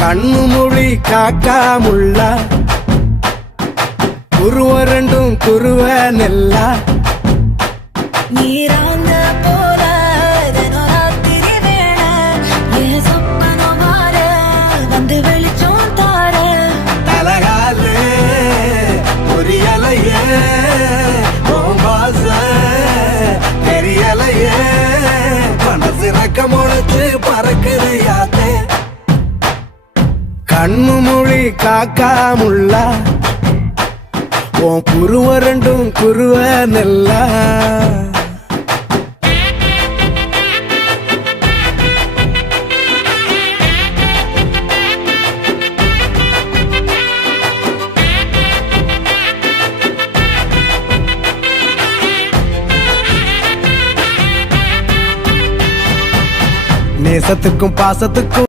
கண்ணு மொழி காக்காமுள்ள குருவ ரெண்டும் குருவ நெல்லா நீராங்க போல ராத்திரி வேள என் சொப்பனம் மாற வந்து வெளிச்சம் தார தலகாலே புரியலையே பாச தெரியலையே மனசு ரக்க முளைச்சு பறக்குது யாத்தே கண்ணு மொழி காக்காமுள்ள உன் குருவ ரெண்டும் குருவ நெல்லா நேசத்துக்கும் பாசத்துக்கும்